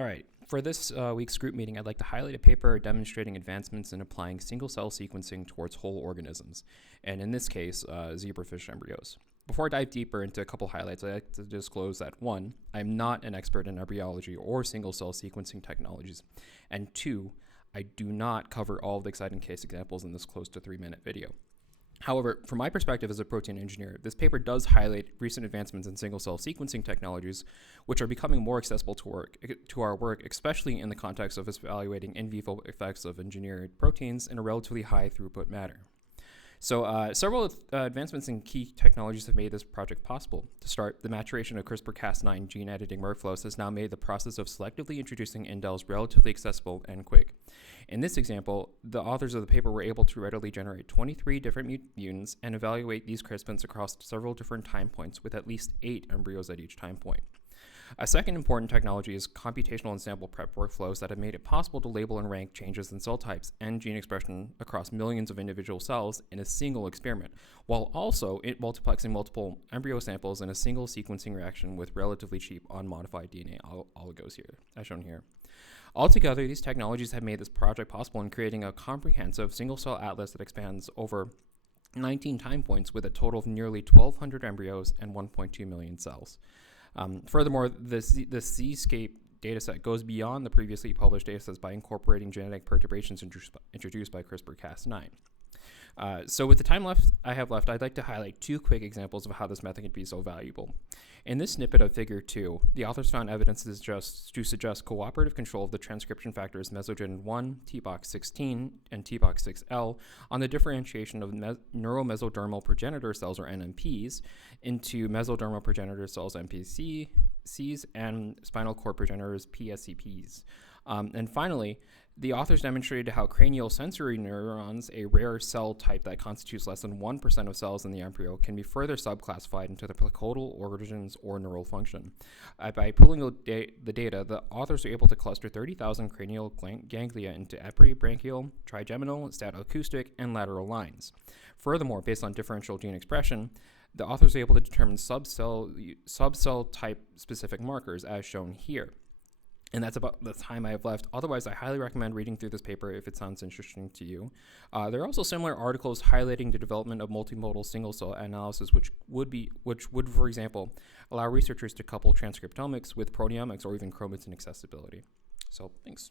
All right, for this week's group meeting, I'd like to highlight a paper demonstrating advancements in applying single-cell sequencing towards whole organisms, and in this case, zebrafish embryos. Before I dive deeper into a couple highlights, I'd like to disclose that 1, I'm not an expert in embryology or single-cell sequencing technologies, and 2, I do not cover all of the exciting case examples in this close to 3-minute video. However, from my perspective as a protein engineer, this paper does highlight recent advancements in single-cell sequencing technologies, which are becoming more accessible to our work, especially in the context of evaluating in vivo effects of engineered proteins in a relatively high throughput manner. So several advancements in key technologies have made this project possible. To start, the maturation of CRISPR-Cas9 gene editing workflows has now made the process of selectively introducing indels relatively accessible and quick. In this example, the authors of the paper were able to readily generate 23 different mutants and evaluate these CRISPRs across several different time points with at least 8 embryos at each time point. A second important technology is computational and sample prep workflows that have made it possible to label and rank changes in cell types and gene expression across millions of individual cells in a single experiment, while also multiplexing multiple embryo samples in a single sequencing reaction with relatively cheap unmodified DNA oligos here, as shown here. Altogether, these technologies have made this project possible in creating a comprehensive single-cell atlas that expands over 19 time points with a total of nearly 1,200 embryos and 1.2 million cells. Furthermore, the Seascape dataset goes beyond the previously published datasets by incorporating genetic perturbations introduced by CRISPR-Cas9. So with the time I have left, I'd like to highlight 2 quick examples of how this method can be so valuable. In this snippet of Figure 2, the authors found evidence to suggest cooperative control of the transcription factors mesogen 1, TBOX16, and TBOX6L on the differentiation of neuromesodermal progenitor cells, or NMPs, into mesodermal progenitor cells, MPCs, and spinal cord progenitors, PSCPs. And finally, the authors demonstrated how cranial sensory neurons, a rare cell type that constitutes less than 1% of cells in the embryo, can be further subclassified into the placoidal origins or neural function. By pooling the data, the authors were able to cluster 30,000 cranial ganglia into epibranchial, trigeminal, statoacoustic, and lateral lines. Furthermore, based on differential gene expression, the authors were able to determine subcell type specific markers, as shown here. And that's about the time I have left. Otherwise, I highly recommend reading through this paper if it sounds interesting to you. There are also similar articles highlighting the development of multimodal single-cell analysis, which would, for example, allow researchers to couple transcriptomics with proteomics or even chromatin accessibility. So, thanks.